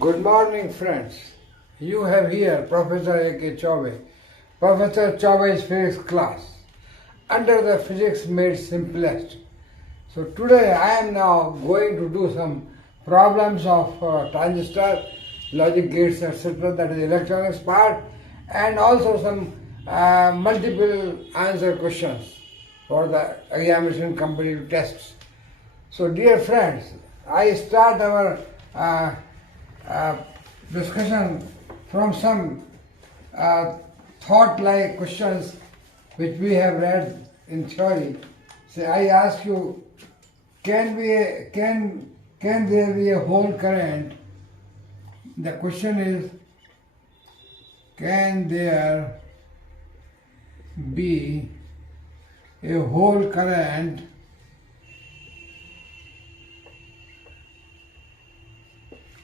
Good morning, friends. You have here prof.a.k.chaubey, Professor Chaubey's Physics Class, under the Physics Made Simplest. So today I am now going to do some problems of transistor, logic gates, etc. That is the electronics part, and also some multiple answer questions for the examination competitive tests. So dear friends, I start our discussion from some thought-like questions which we have read in theory. Say, I ask you, can there be a whole current? The question is, can there be a whole current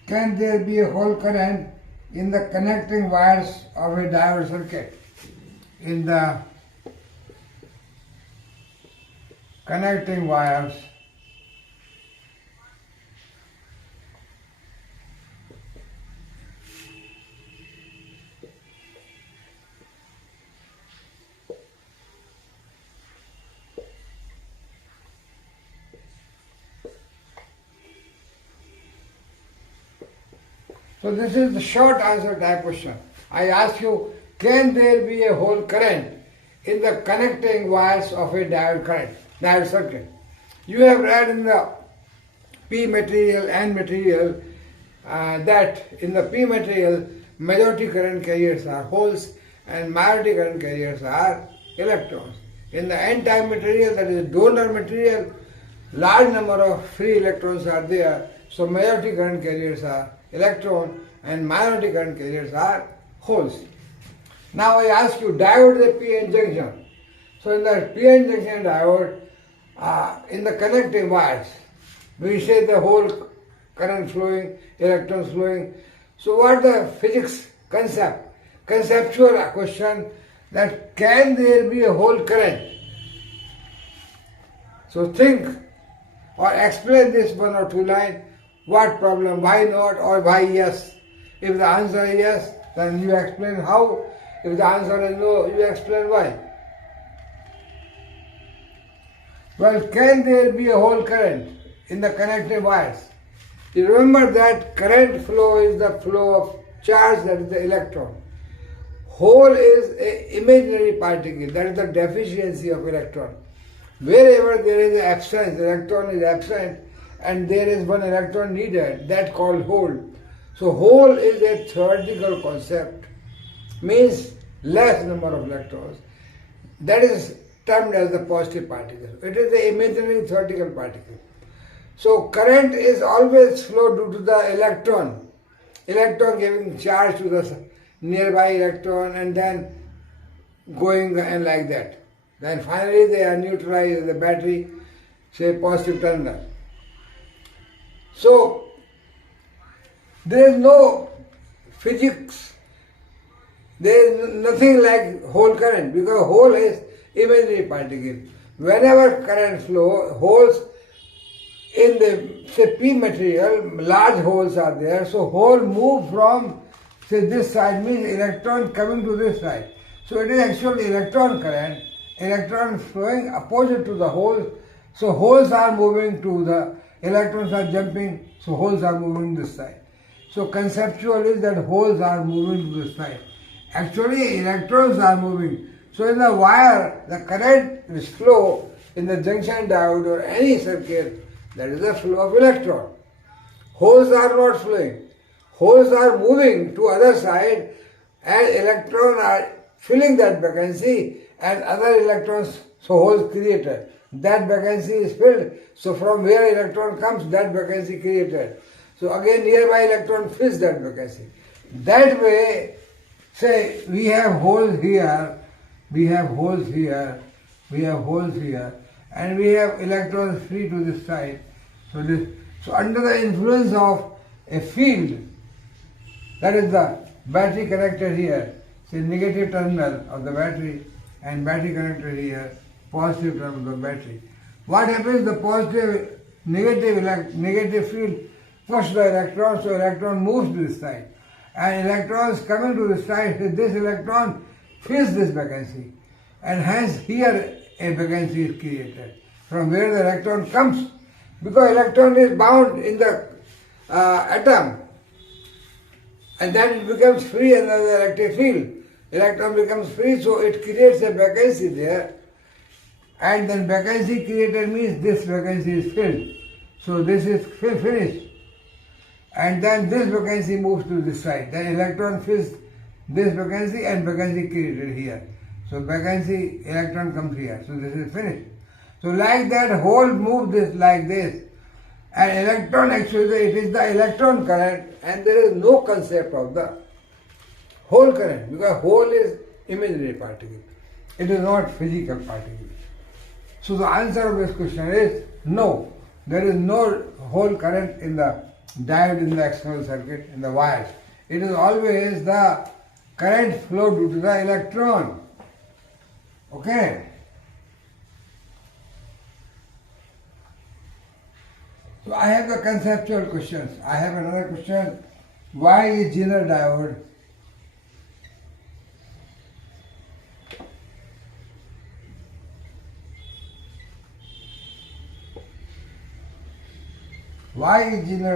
Can there be a whole current in the connecting wires of a diode circuit? In the connecting wires So this is the short answer type question. I ask you, can there be a whole current in the connecting wires of a diode circuit? You have read in the P material and material that in the P material, majority current carriers are holes and minority current carriers are electrons. In the N-type material, that is donor material, large number of free electrons are there, so majority current carriers are electron and minority current carriers are holes. Now I ask you, diode is a p-n junction. So in the p-n junction diode, in the connecting wires, we say the whole current flowing, electrons flowing. So what the physics conceptual question, that can there be a whole current? So think or explain this one or two lines. What problem, why not, or why yes? If the answer is yes, then you explain how. If the answer is no, you explain why. Well, can there be a whole current in the connecting wires? You remember that current flow is the flow of charge, that is the electron. Hole is an imaginary particle, that is the deficiency of electron. Wherever there is absence, electron is absent, and there is one electron needed, that called hole. So hole is a theoretical concept, means less number of electrons. That is termed as the positive particle. It is the imaginary theoretical particle. So current is always flow due to the electron giving charge to the nearby electron and then going and like that. Then finally they are neutralized in the battery, say positive terminal. So there is no physics, there is nothing like whole current, because whole is imaginary particle. Whenever current flow, holes in the say P material, large holes are there, so hole move from say this side, means electron coming to this side. So it is actually electron current, electron flowing opposite to the hole. So holes are moving to the electrons are jumping, so holes are moving this side. So conceptual is that holes are moving to this side. Actually electrons are moving. So in the wire, the current is flow in the junction diode or any circuit, that is the flow of electron. Holes are not flowing. Holes are moving to other side and electrons are filling that vacancy and other electrons, so holes created. That vacancy is filled, so from where electron comes, that vacancy created. So again nearby electron fills that vacancy. That way, say we have holes here, we have holes here, we have holes here, and we have electrons free to this side. So under the influence of a field, that is the battery connected here, say negative terminal of the battery, and battery connected here, positive terminal of the battery. What happens? The positive, negative field First the electron, so electron moves to this side. And electrons coming to this side, this electron fills this vacancy. And hence here a vacancy is created from where the electron comes. Because electron is bound in the atom. And then it becomes free under the electric field. Electron becomes free, so it creates a vacancy there. And then vacancy created means this vacancy is filled. So this is finished. And then this vacancy moves to this side. Then electron fills this vacancy and vacancy created here. So vacancy, electron comes here. So this is finished. So like that, hole moves this like this. And electron actually, it is the electron current and there is no concept of the hole current because hole is imaginary particle. It is not physical particle. So the answer of this question is no. There is no hole current in the diode in the external circuit in the wires. It is always the current flow due to the electron. Okay. So I have the conceptual questions. I have another question. Why is Zener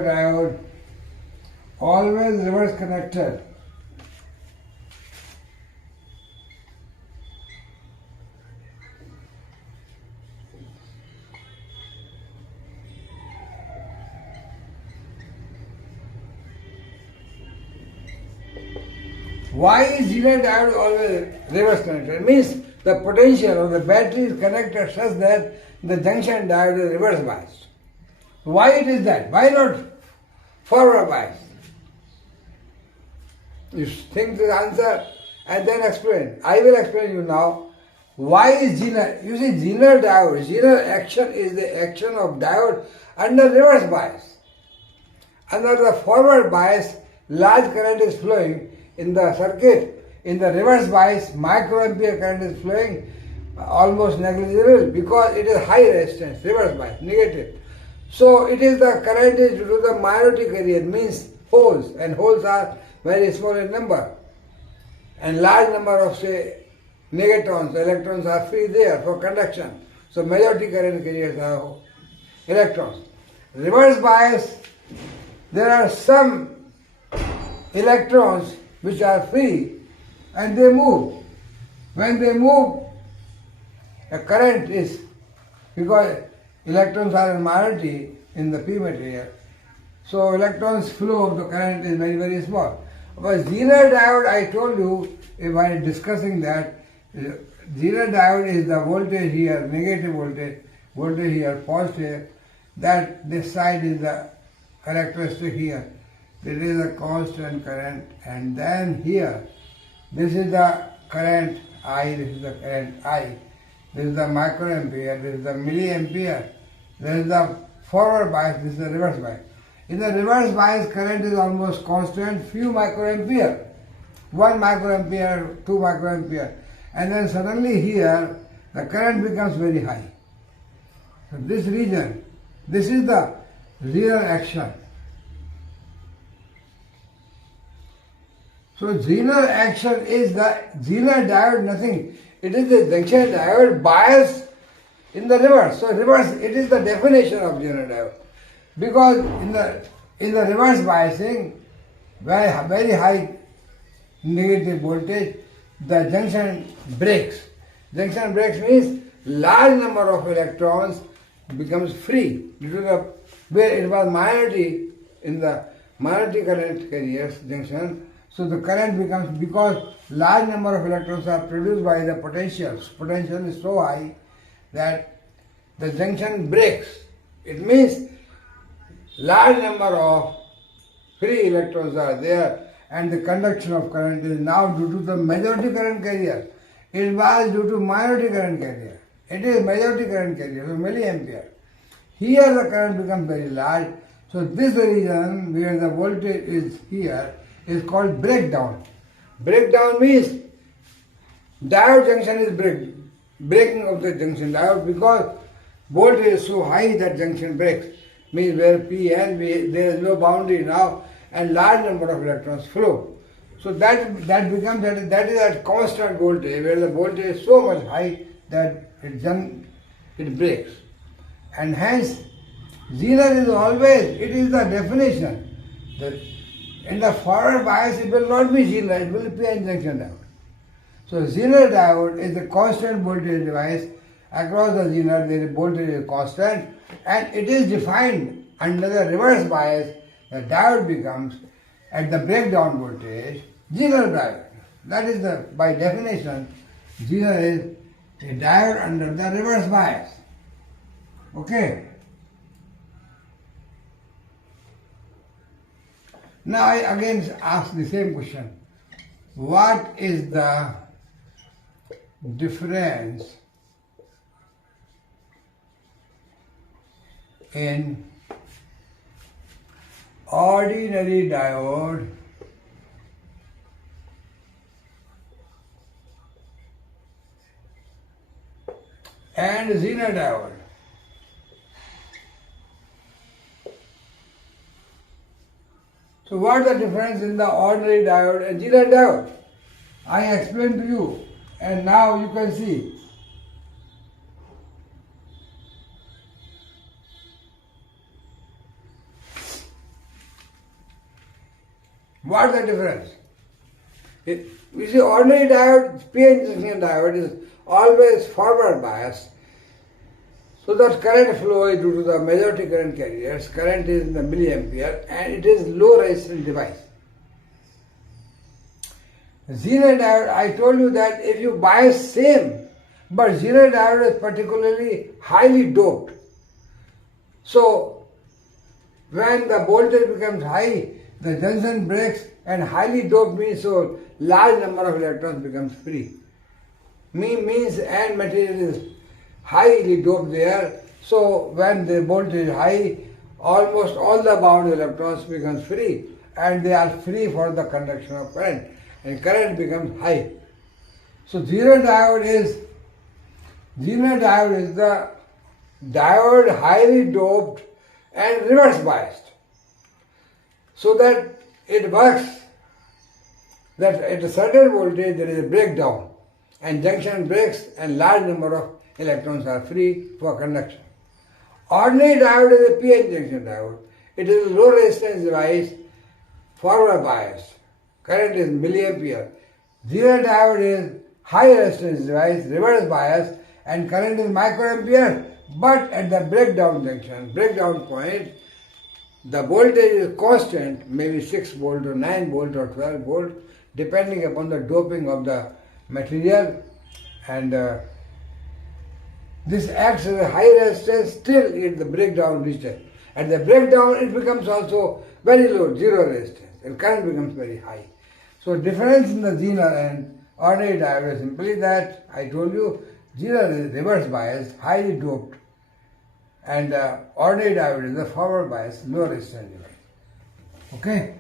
diode always reverse connected? Why is Zener diode always reverse connected? It means the potential of the battery is connected such that the junction diode is reverse biased. Why it is that? Why not forward biased? You think the answer and then explain. I will explain you now. Why is Zener? You see, Zener diode, Zener action is the action of diode under reverse bias. Under the forward bias, large current is flowing in the circuit. In the reverse bias, microampere current is flowing almost negligible because it is high resistance, reverse bias, negative. So it is the current is due to the minority carrier, means holes, and holes are very small in number. And large number of say negatons, electrons are free there for conduction. So majority current carriers are electrons. Reverse bias, there are some electrons which are free and they move. When they move, the current is, because electrons are in minority in the p material, so electrons flow of the current is very, very small. But Zener diode, I told you while discussing that, Zener diode is the voltage here, negative voltage here, positive, that this side is the characteristic here. This is a constant current, and then here, this is the current I, this is the current I, this is the microampere, this is the milliampere, this is the forward bias, this is the reverse bias. In the reverse bias, current is almost constant, few microampere, 1 microampere, 2 microampere, and then suddenly here, the current becomes very high. So this region, this is the real action. So Zener action is the Zener diode, nothing. It is the junction diode bias in the reverse. So reverse, it is the definition of Zener diode. Because in the reverse biasing, very high negative voltage, the junction breaks. Junction breaks means large number of electrons becomes free due to the where it was minority in the minority current carriers junction. So the current becomes, because large number of electrons are produced by the potentials. Potential is so high that the junction breaks. It means large number of free electrons are there and the conduction of current is now due to the majority current carrier. It was due to minority current carrier. It is majority current carrier, so milliampere. Here the current becomes very large. So this region where the voltage is here is called breakdown. Breakdown means diode junction is breaking of the junction diode because voltage is so high that junction breaks. means where P and there is no boundary now, and large number of electrons flow. So that becomes that is at constant voltage, where the voltage is so much high that it breaks, and hence zener is always, it is the definition that in the forward bias it will not be zener, it will be PN junction diode. So zener diode is a constant voltage device. Across the zener the voltage is constant, and it is defined under the reverse bias. The diode becomes at the breakdown voltage zener diode. That is the, by definition, zener is a diode under the reverse bias. Okay. Now I again ask the same question. What is the difference in ordinary diode and zener diode? So what is the difference in the ordinary diode and zener diode? I explained to you, and now you can see. What is the difference? You see, ordinary diode, PN junction diode, is always forward bias, so that current flow is due to the majority current carriers. Current is in the milliampere, and it is low resistance device. Zener diode, I told you that if you bias same, but zener diode is particularly highly doped. So when the voltage becomes high, the junction breaks, and highly doped means so large number of electrons becomes free. Means and material is highly doped there. So when the voltage is high, almost all the bound electrons becomes free, and they are free for the conduction of current, and current becomes high. So zener diode is the diode highly doped and reverse biased, so that it works that at a certain voltage there is a breakdown, and junction breaks, and large number of electrons are free for conduction. Ordinary diode is a PN junction diode. It is a low resistance device, forward bias. Current is milliampere. Zener diode is high resistance device, reverse bias, and current is microampere. But at the breakdown junction, breakdown point, the voltage is constant, maybe 6 volt or 9 volt or 12 volt, depending upon the doping of the material, and this acts as a high resistance till at the breakdown region. At the breakdown it becomes also very low, zero resistance, and current becomes very high. So difference in the zener and ordinary diode is simply that I told you zener is reverse bias, highly doped, and ordinary diode is a forward bias, low resistance device. Okay.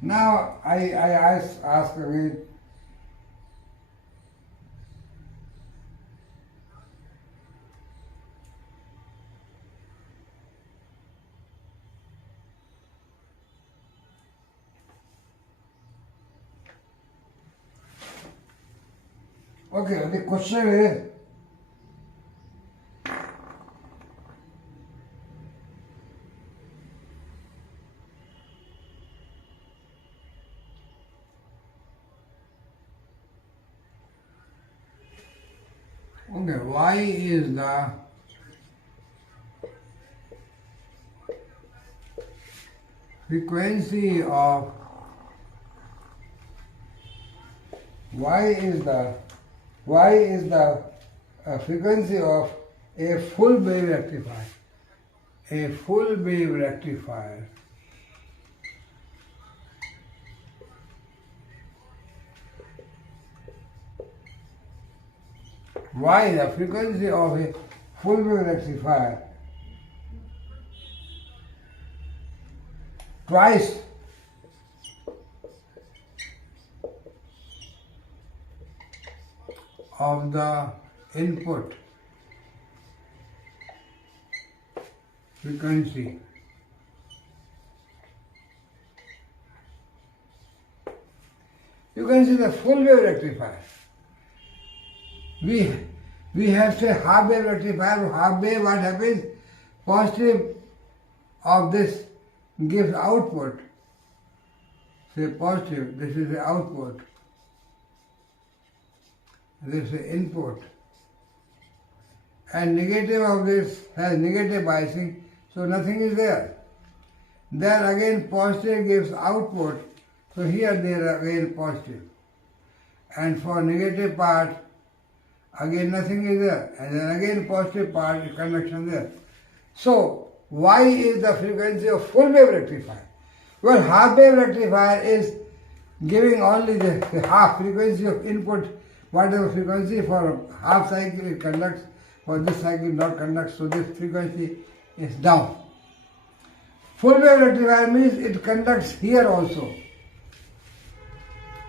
Now I ask again. Okay, the question is, why is the frequency of frequency of a full wave rectifier, why the frequency of a full wave rectifier twice of the input frequency. You can see the full wave rectifier. We have say half wave rectifier. Half wave, what happens? Positive of this gives output. Say positive, this is the output. This is the input. And negative of this has negative biasing, so nothing is there. Then again positive gives output, so here they are again positive. And for negative part, again nothing is there. And then again positive part, conduction there. So, why is the frequency of full wave rectifier? Well, half wave rectifier is giving only the half frequency of input, whatever frequency for half cycle it conducts, for this cycle not conducts, so this frequency is down. Full wave rectifier means it conducts here also.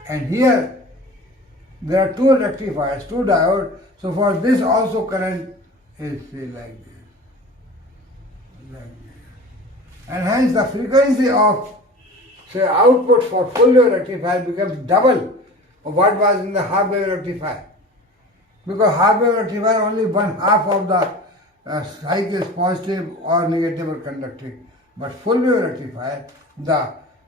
And here there are two rectifiers, two diodes, so for this also current is say like this. And hence the frequency of say output for full wave rectifier becomes double of what was in the half wave rectifier. Because half wave rectifier only one half of the cycle is positive or negative or conducting. But full wave rectifier,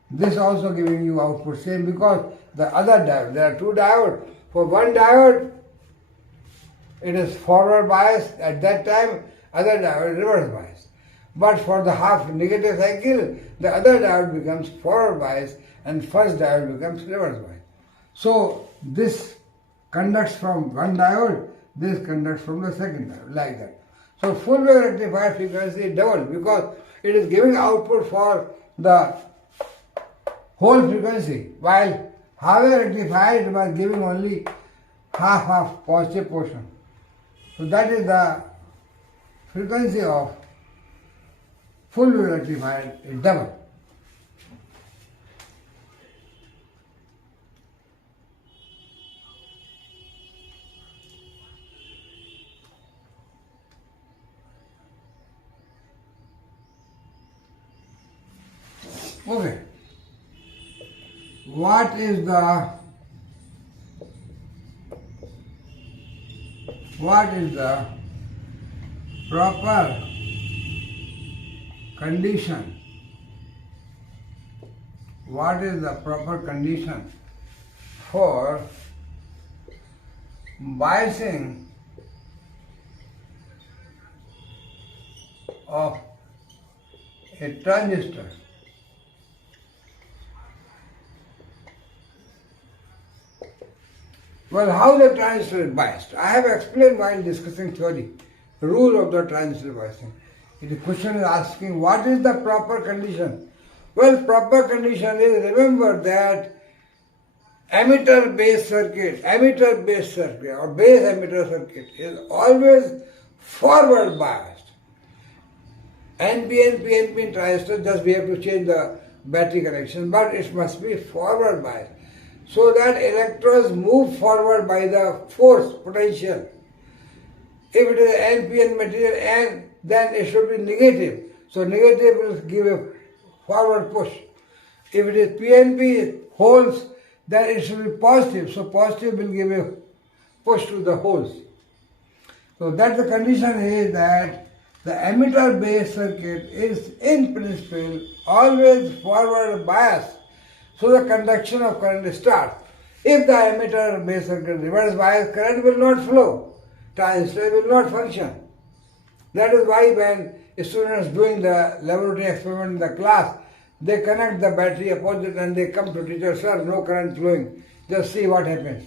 this also giving you output same, because the other diode, there are two diodes. For one diode it is forward bias at that time, other diode reverse bias. But for the half negative cycle, the other diode becomes forward bias and first diode becomes reverse bias. So this conducts from one diode, this conducts from the second diode, like that. So full wave rectifier frequency is double because it is giving output for the whole frequency, while half wave rectifier it was giving only half of positive portion. So that is the frequency of full wave rectifier is double. Okay. What is the proper condition? What is the proper condition for biasing of a transistor? Well, how the transistor is biased? I have explained while discussing theory, the rule of the transistor biasing. The question is asking, what is the proper condition? Well, proper condition is, remember that emitter-based circuit or base emitter circuit is always forward biased. NPN, PNP transistor, just we have to change the battery connection, but it must be forward biased, so that electrons move forward by the force potential. If it is NPN material N, then it should be negative. So negative will give a forward push. If it is PNP holes, then it should be positive. So positive will give a push to the holes. So that the condition is that the emitter-based circuit is in principle always forward biased. So the conduction of current starts. If the emitter-based circuit reverse bias, current will not flow. Transistor will not function. That is why when students doing the laboratory experiment in the class, they connect the battery opposite and they come to teacher, sir, no current flowing, just see what happens.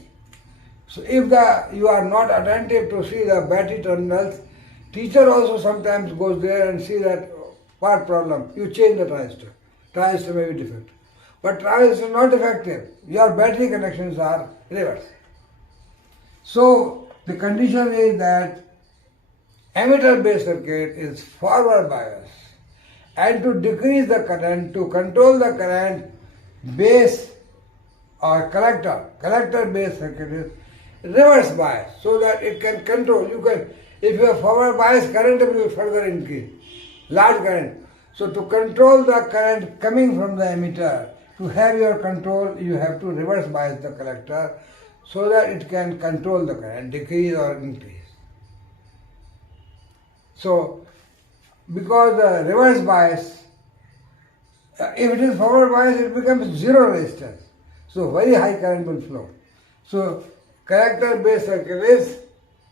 So if you are not attentive to see the battery terminals, teacher also sometimes goes there and see that what problem, you change the transistor. Transistor may be defective. But transistor is not effective. Your battery connections are reverse. So the condition is that emitter-based circuit is forward bias, and to decrease the current, to control the current, base or collector-based circuit is reverse bias, so that it can control. If you have forward bias, current will further increase. large current. So to control the current coming from the emitter, to have your control, you have to reverse bias the collector so that it can control the current, decrease or increase. So, because the reverse bias, if it is forward bias, it becomes zero resistance. So, very high current will flow. So, collector-based circuit is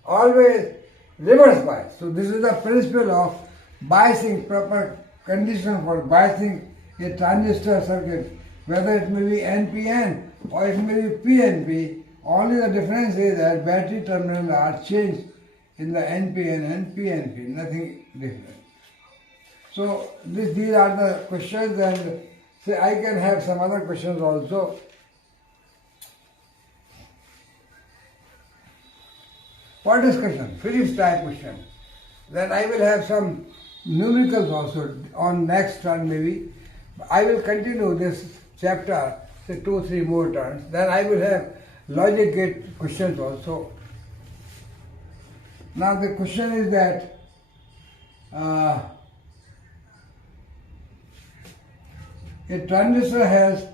always reverse bias. So, this is the principle of biasing, proper condition for biasing a transistor circuit, whether it may be NPN or it may be PNP. Only the difference is that battery terminals are changed in the NPN and PNP, nothing different. So these are the questions, and say I can have some other questions also. For discussion, physics type question. Then I will have some numericals also on next turn maybe. I will continue this chapter, say 2-3 more turns. Then I will have logic gate questions also. Now the question is that a transistor has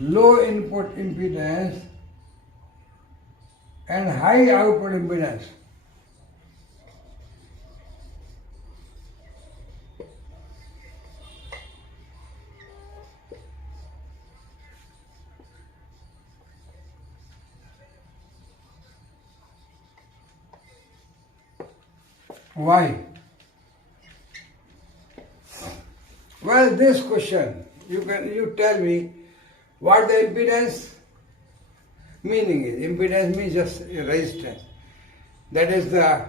low input impedance and high output impedance. Why? Well, this question, you tell me what the impedance meaning is. Impedance means just resistance. That is the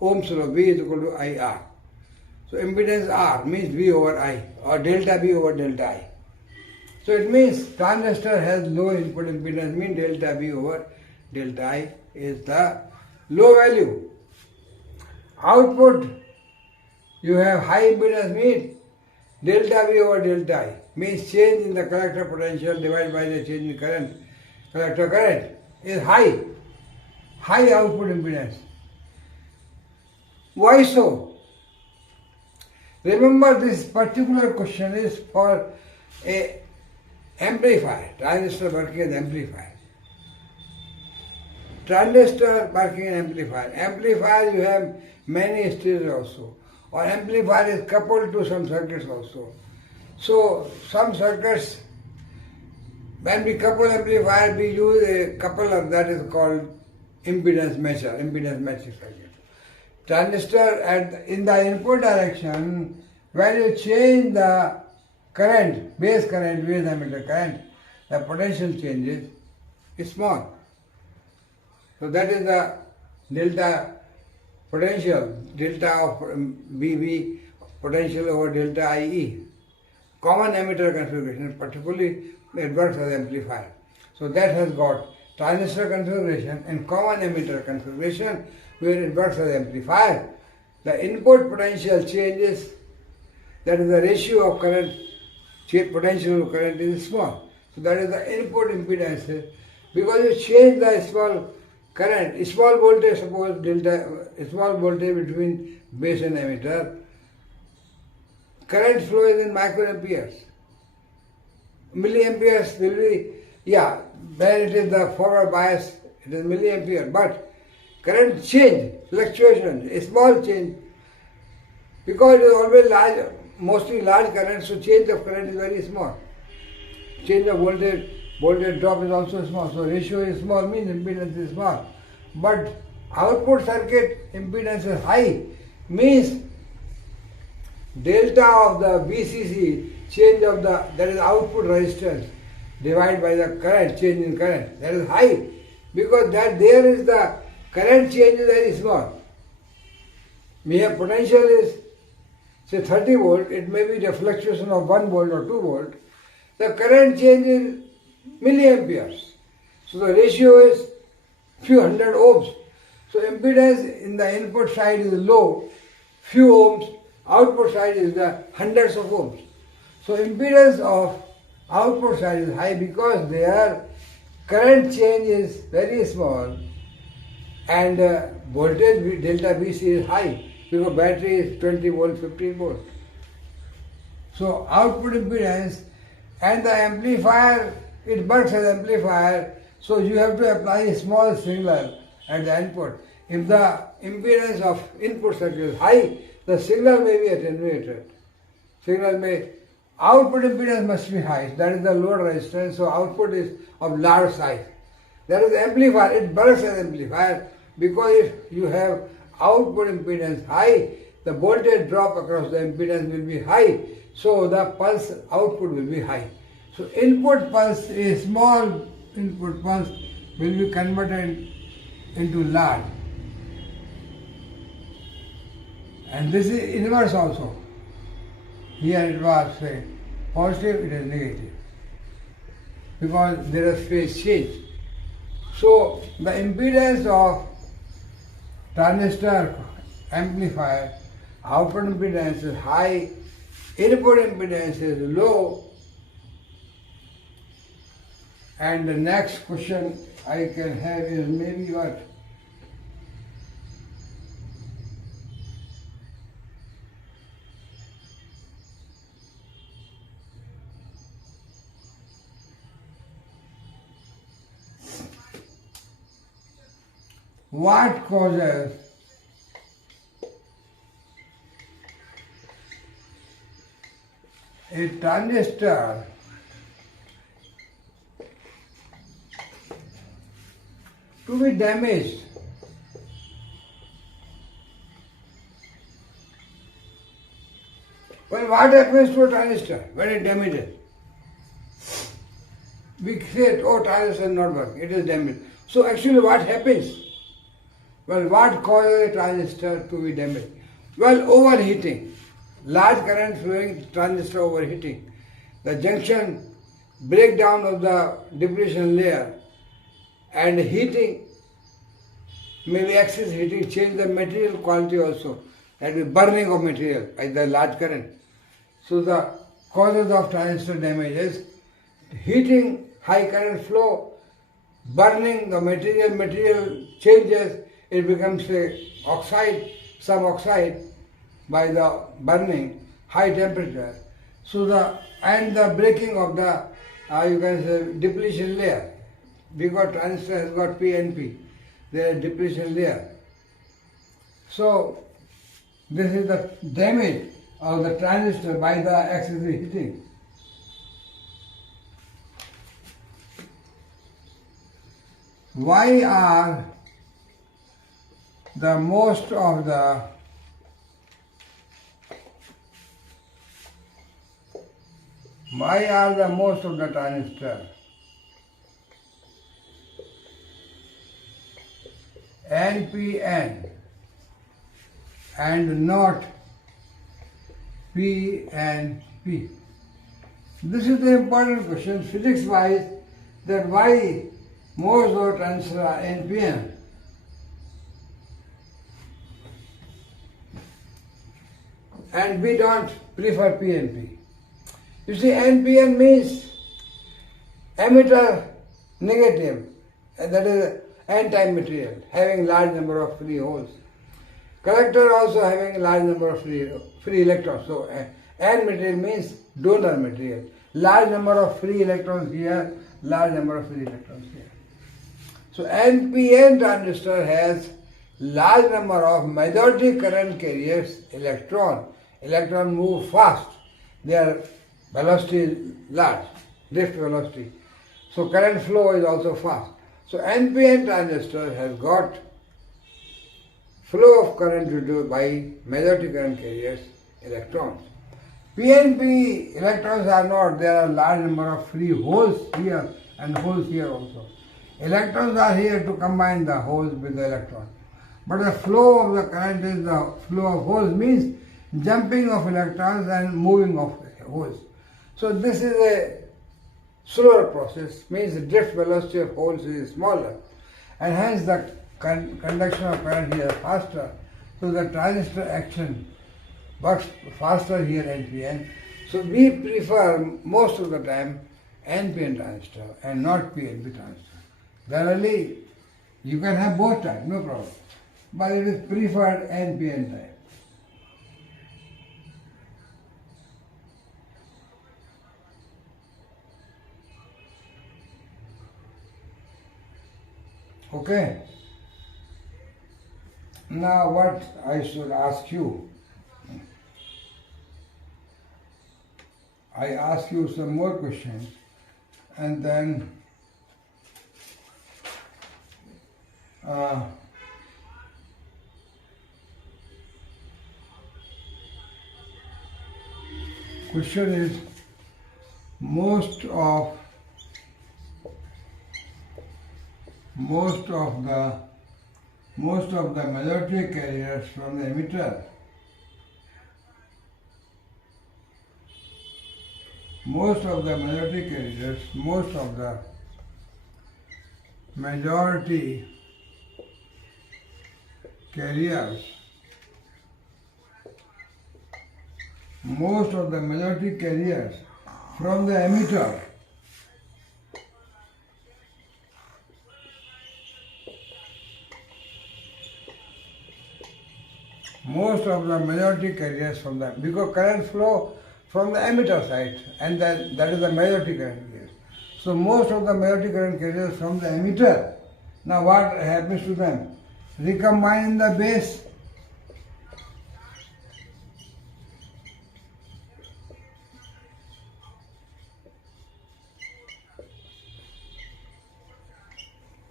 Ohm's law, V is equal to IR. So impedance R means V over I or delta V over delta I. So it means transistor has low input impedance, means delta V over delta I is the low value. Output, you have high impedance, means delta V over delta I, means change in the collector potential divided by the change in current. Collector current is high output impedance. Why so? Remember, this particular question is for a amplifier, transistor working as amplifier. Transistor working as amplifier. Amplifier, you have many stages also. Or amplifier is coupled to some circuits also. So some circuits, when we couple amplifier, we use a coupler that is called impedance matching circuit. Transistor in the input direction, when you change the current, base emitter current, the potential changes is small. So that is the delta potential, delta of VV potential over delta IE. Common emitter configuration, particularly it works as amplifier. So that has got transistor configuration and common emitter configuration where it works as amplifier. The input potential changes, that is the ratio of current, potential current is small. So that is the input impedance. Because you change the small current, small voltage, suppose small voltage between base and emitter, current flow is in microamperes. Milliamperes will be, when it is the forward bias, it is milliampere, but current change, fluctuation, a small change, because it is always large, mostly large current, so change of current is very small. Change of voltage drop is also small, so ratio is small, means impedance is small. But output circuit impedance is high, means delta of the VCC, change of that is output resistance, divided by the current, change in current, that is high, because there is the current change is very small. We have potential is say 30 volt, it may be the fluctuation of 1 volt or 2 volt. The current change is milliamperes. So the ratio is few hundred ohms. So impedance in the input side is low, few ohms, output side is the hundreds of ohms. So impedance of output side is high because their current change is very small and voltage delta VC is high because battery is 20 volt, 15 volt. So output impedance and the amplifier, it works as amplifier, so you have to apply a small signal at the input. If the impedance of input circuit is high, the signal may be attenuated. Output impedance must be high, that is the load resistance, so output is of large size. That is amplifier, it works as amplifier because if you have output impedance high, the voltage drop across the impedance will be high, so the pulse output will be high. So input pulse, a small input pulse will be converted into large. And this is inverse also. Here it was say positive, it is negative. Because there is phase change. So the impedance of transistor amplifier, output impedance is high, input impedance is low. And the next question I can have is maybe what? What causes a transistor to be damaged? Well, what happens to a transistor when it damages? We say, oh, transistor is not working, it is damaged. So actually what happens? Well, what causes a transistor to be damaged? Well, overheating. Large current flowing, transistor overheating. The junction breakdown of the depletion layer and heating, maybe excess heating, change the material quality also. That is burning of material by the large current. So the causes of transistor damage is heating, high current flow, burning the material changes, it becomes a oxide, some oxide by the burning, high temperature. So the breaking of the you can say depletion layer, because transistor has got P and P, there is depletion layer. So this is the damage of the transistor by the excessive heating. Why are the most of the transistor NPN and not PNP? This is the important question physics wise, that why most of the transistors are NPN. And we don't prefer PNP. You see, NPN means emitter negative, and that is N-type material, having large number of free holes. Collector also having large number of free electrons. So N material means donor material. Large number of free electrons here, large number of free electrons here. So NPN transistor has large number of majority current carriers electron. Electron move fast. Their velocity is large, drift velocity. So current flow is also fast. So NPN transistor has got flow of current due to by majority current carriers electrons. PNP electrons are not, there are large number of free holes here and holes here also. Electrons are here to combine the holes with the electrons. But the flow of the current is the flow of holes, means jumping of electrons and moving of holes. So this is a slower process, means the drift velocity of holes is smaller, and hence the conduction of current here is faster. So the transistor action works faster here NPN. So we prefer most of the time NPN transistor and not PNP transistor. Generally, you can have both types, no problem. But it is preferred NPN type. Okay. Now what I should ask you? I ask you some more questions and then question is most of the majority carriers from the emitter most of the majority carriers from the emitter because current flow from the emitter side and that is the majority current carriers. So most of the majority current carriers from the emitter. Now what happens to them? Recombine in the base.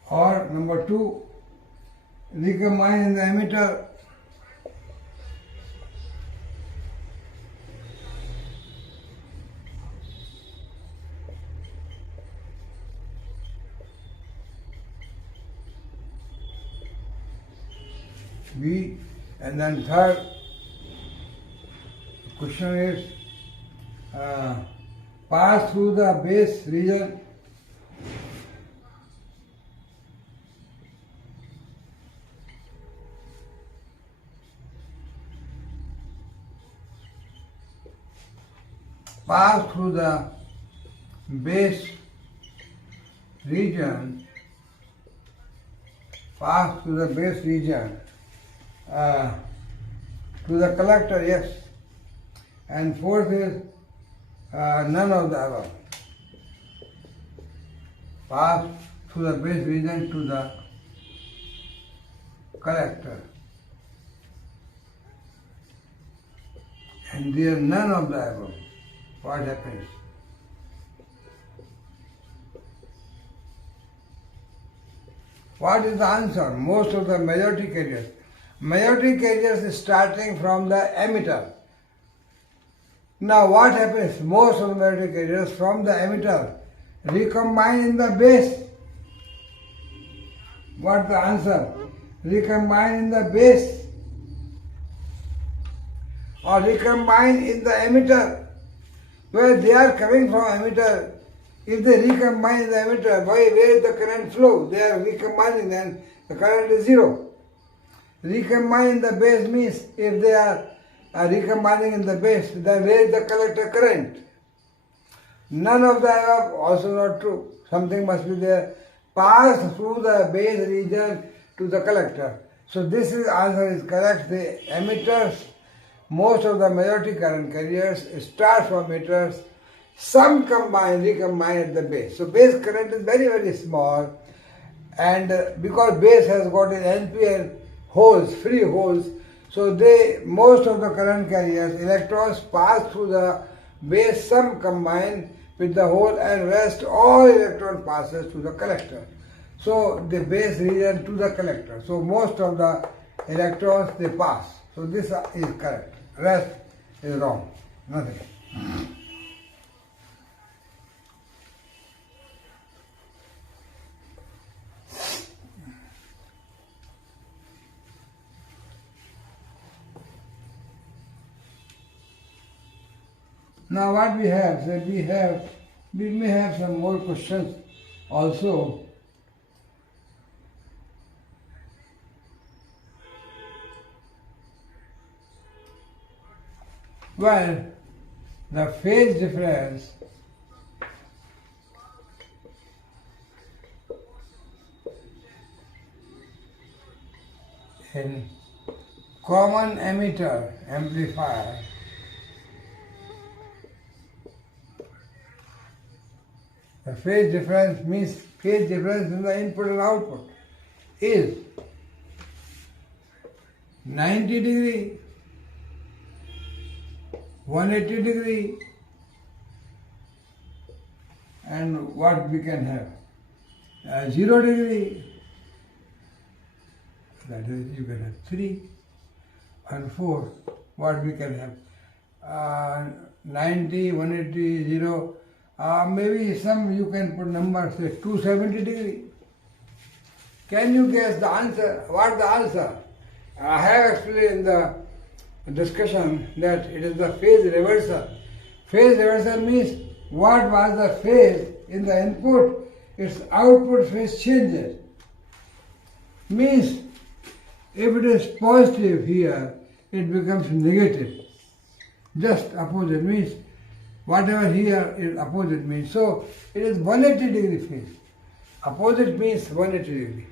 Or number 2, recombine in the emitter. B, and then third question is pass through the base region. Pass through the base region. To the collector, yes. And fourth is none of the above. Pass through the base region to the collector. And there none of the above. What happens? What is the answer? Most of the majority carriers. Majority carriers is starting from the emitter. Now what happens? Most of the majority carriers from the emitter recombine in the base. What's the answer? Recombine in the base or recombine in the emitter. Where they are coming from emitter. If they recombine in the emitter, where is the current flow? They are recombining, then the current is zero. Recombine in the base means if they are recombining in the base, then where is the collector current? None of the above, also not true. Something must be there. Pass through the base region to the collector. So this answer is correct. The emitters, most of the majority current carriers start from emitters. Some recombine at the base. So base current is very, very small, and because base has got an NPN holes, free holes, so most of the current carriers, electrons pass through the base, some combine with the hole, and rest all electron passes to the collector. So the base region to the collector. So most of the electrons they pass. So this is correct. Rest is wrong. Nothing. Now what we have, so we may have some more questions also. Well, the phase difference in common emitter amplifier the phase difference means phase difference in the input and output is 90 degree, 180 degree, and what we can have 0 degree, that is you can have 3 and 4, what we can have 90, 180, 0, maybe some you can put numbers, say 270 degree. Can you guess the answer? What the answer? I have explained in the discussion that it is the phase reversal. Phase reversal means what was the phase in the input, its output phase changes. Means if it is positive here, it becomes negative. Just opposite means whatever here is opposite means. So it is 180 degree phase. Opposite means 180 degree.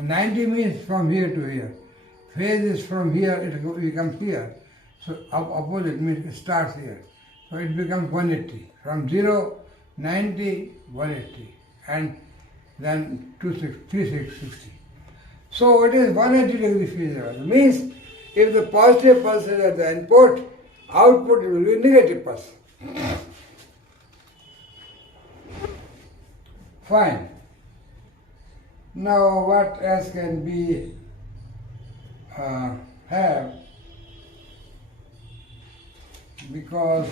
90 means from here to here. Phase is from here, it becomes here. So opposite means it starts here. So it becomes 180. From 0, 90, 180. And then 360. So it is 180 degree phase reversal. Means if the positive pulse is at the input, output will be negative pulse. Fine. Now what else can we have? Because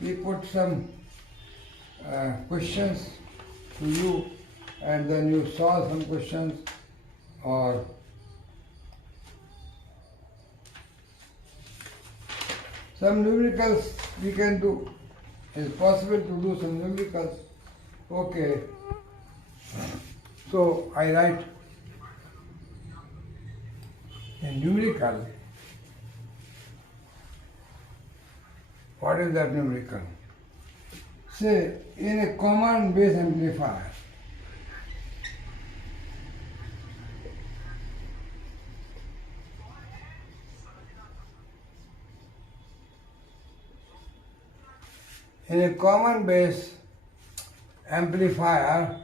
we put some questions to you and then you solve some questions or some numericals we can do. It's possible to do some numericals. Okay. So I write a numerical. What is that numerical? Say in a common base amplifier, in a common base amplifier,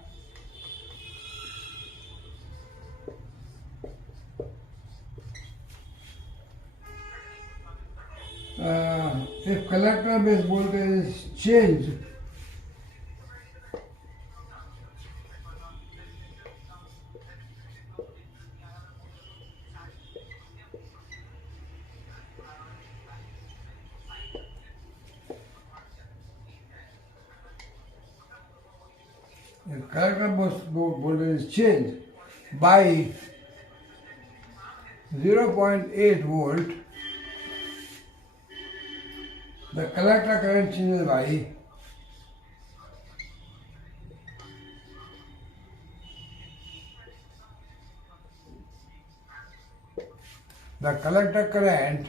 if collector base voltage is changed, voltage is changed by 0.8 volt, the collector current changes by the collector current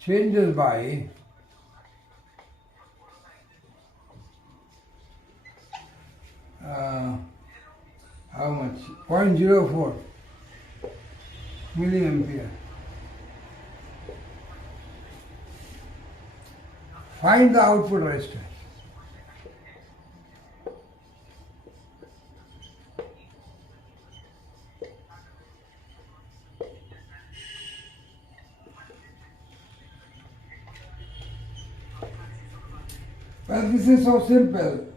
changes by how much? 0.04 milliampere. Find the output resistance. Well, this is so simple.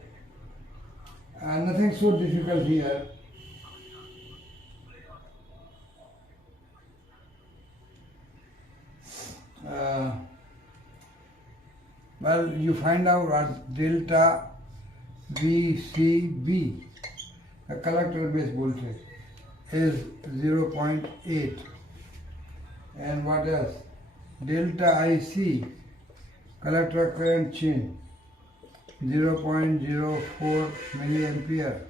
Nothing so difficult here. Well, you find out what delta VCB. the collector base voltage is 0.8. And what else? Delta IC, collector current change, 0.04 milliampere.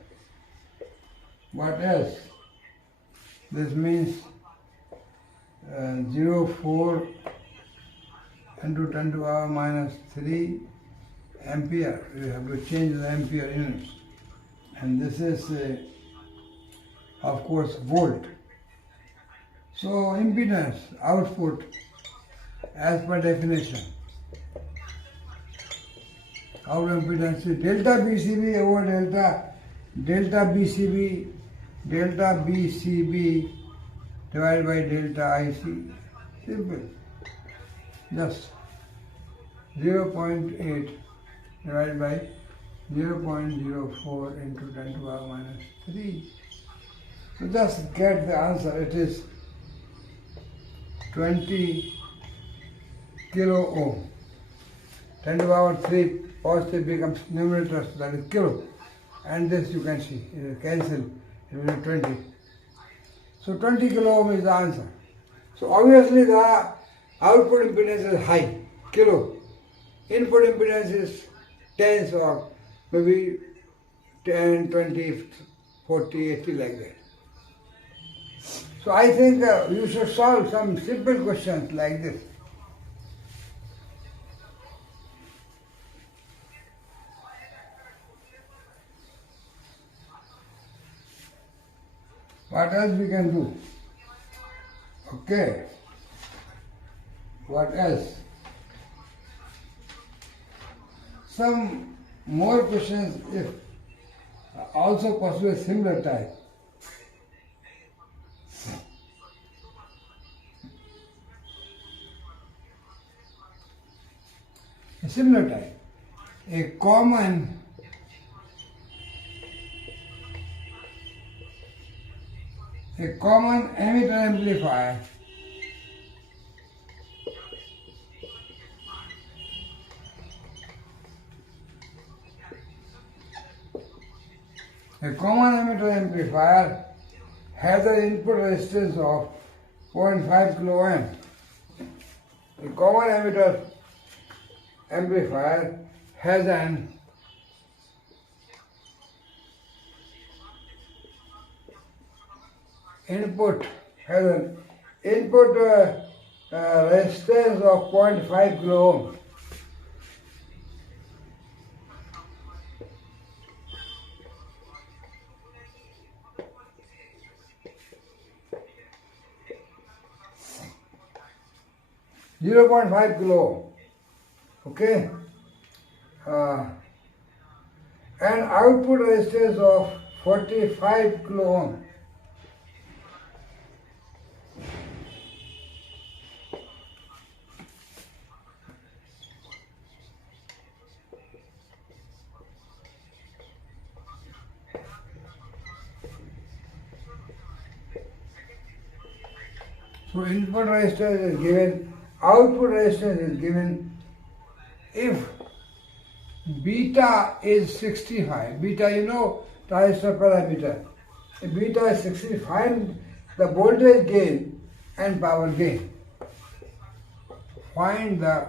What else? This means 0.4 into 10 to the power minus 3 ampere. You have to change the ampere units. And this is, of course, volt. So impedance, output, as per definition. Our impedance is delta BCB over delta BCB divided by delta IC. Simple. Just 0.8 divided by 0.04 into 10 to the power minus 3. So just get the answer. It is 20 kilo ohm. 10 to the power 3 positive becomes numerator, so that is kilo. And this you can see, it will cancel, it will be 20. So 20 kilo ohm is the answer. So obviously the output impedance is high, kilo. Input impedance is tens or maybe 10, 20, 40, 80 like that. So I think you should solve some simple questions like this. What else we can do? Okay. What else? Some more questions, if also possible similar type. A similar type. A common emitter amplifier has an input resistance of 0.5 kilo ohm. A common emitter amplifier has an input resistance of 0.5 kilo ohm. Zero 0.5 kilo ohm. Okay, and output resistance of 45 kilo ohm. So input resistance is given, output resistance is given. If beta is 65, beta you know transistor parameter. If beta is 65, find the voltage gain and power gain. Find the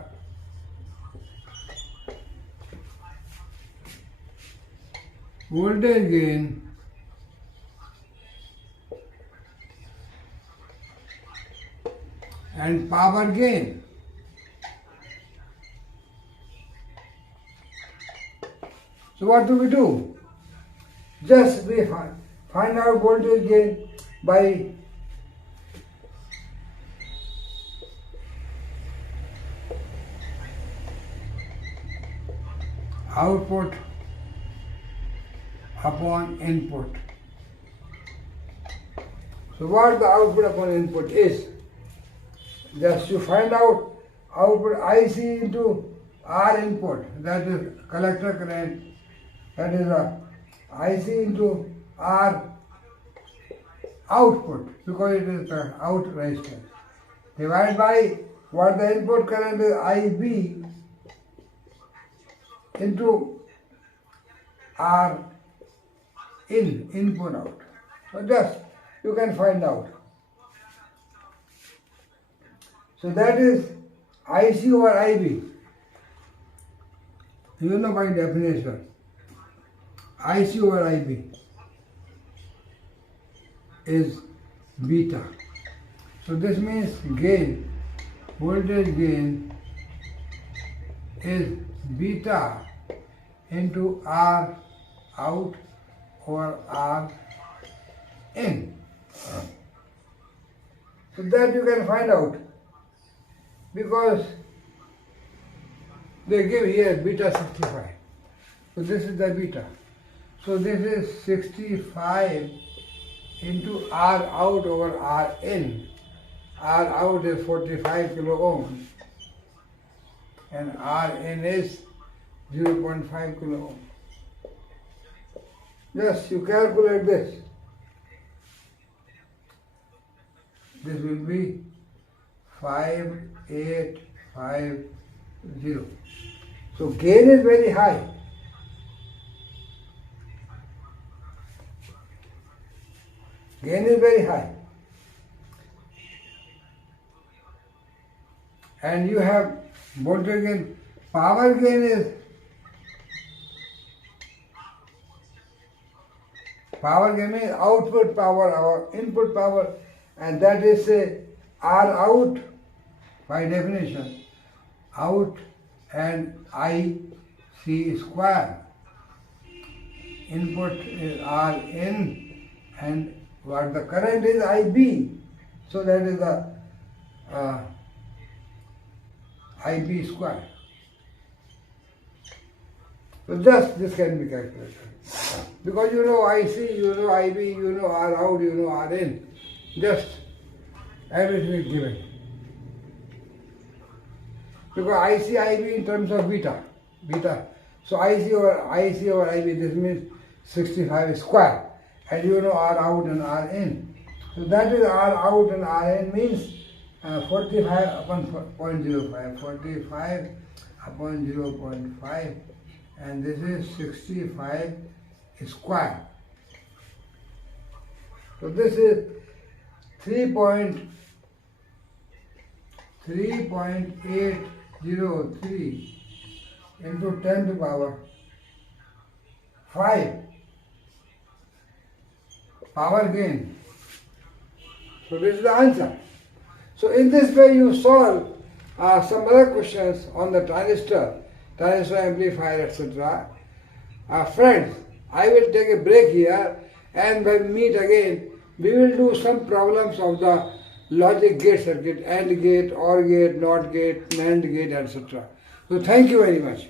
voltage gain and power gain. So what do we do? Just we find out voltage gain by output upon input. So what the output upon input is? Just you find out output IC into R input, that is collector current, that is a IC into R output, because it is the out resistance, divided by what the input current is IB into R input out. So just you can find out. So that is IC over IB. You know by definition. IC over IB is beta. So this means gain, voltage gain is beta into R out over R in. So that you can find out because they give here beta 65. So this is the beta. So this is 65 into R out over R in. R out is 45 kilo ohms and R in is 0.5 kilo ohm. Just you calculate this. This will be 5850. So gain is very high. Gain is very high. And you have voltage gain. Power gain is output power or input power, and that is R out by definition, out and IC square. Input is R in and what the current is IB. So that is the IB square. So just this can be calculated. Because you know IC, you know IB, you know R out, you know R in. Just everything is given. Because IC, IB in terms of beta. So IC over IB, this means 65 square. And you know R out and R in. So that is R out and R in means 45 upon 0.05. 45 upon 0.5. And this is 65 square. So this is 3.803 into 10 to the power 5 power gain. So this is the answer. So in this way you solve some other questions on the transistor amplifier, etc. Friends, I will take a break here, and when we meet again, we will do some problems of the logic gate circuit, AND gate, OR gate, NOT gate, NAND gate, etc. So thank you very much.